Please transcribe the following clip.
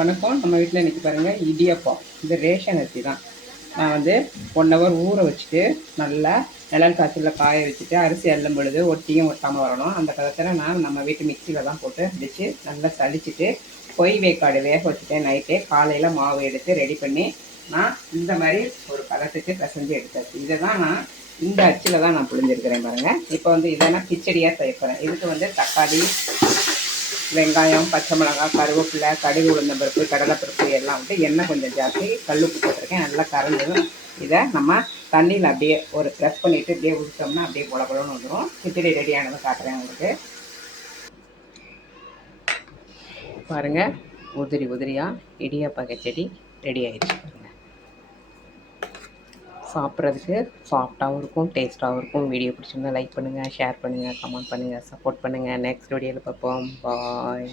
வணக்கம். நம்ம வீட்டில் இன்றைக்கி பாருங்கள் இடியப்பம். இது ரேஷன் அரிசி தான். நான் வந்து 1 ஹவர் ஊற வச்சுட்டு நல்லா நிழல் காய்ச்சலில் காய வச்சுட்டு அரிசி அள்ளும் பொழுது ஒட்டியும் ஒட்டாமல் வரணும். அந்த பதத்தில் நான் நம்ம வீட்டு மிக்சியில் தான் போட்டு அடித்து நல்லா சலிச்சுட்டு பொய் வேக்காடு வேக வச்சுட்டேன் நைட்டே. காலையில் மாவு எடுத்து ரெடி பண்ணி நான் இந்த மாதிரி ஒரு பதத்துக்கு பிசைஞ்சு எடுத்தாச்சு. இதை தான் நான் இந்த அச்சில் தான் நான் புழிஞ்சிருக்கிறேன் பாருங்கள். இப்போ வந்து இதை நான் கிச்சடியாக செய்ய போகிறேன். இதுக்கு வந்து தக்காளி, வெங்காயம், பச்சை மிளகாய், கருவேப்பிலை, கடுகு, உளுந்தம்பருப்பு, கடலைப்பருப்பு எல்லாம் விட்டு எண்ணெய் கொஞ்சம் ஜாஸ்தி கல்லுப்பு போட்டிருக்கேன். நல்லா கரைஞ்சிடும். இதை நம்ம தண்ணியில் அப்படியே ஒரு ப்ரெஸ் பண்ணிவிட்டு இப்படியே விட்டோம்னா அப்படியே பொல பொலன்னு வந்துடும். கிச்சடி ரெடியானதும் காட்டுறேன் உங்களுக்கு பாருங்கள். உதிரி உதிரியாக இடியாப்ப கிச்சடி ரெடி ஆகிடுச்சு பாருங்கள். சாப்பிட்றதுக்கு சாஃப்டாகவும் இருக்கும், டேஸ்ட்டாகவும் இருக்கும். வீடியோ பிடிச்சிருந்தா லைக் பண்ணுங்கள், ஷேர் பண்ணுங்கள், கமெண்ட் பண்ணுங்கள், சப்போர்ட் பண்ணுங்கள். நெக்ஸ்ட் வீடியோவில் பார்ப்போம். பாய்.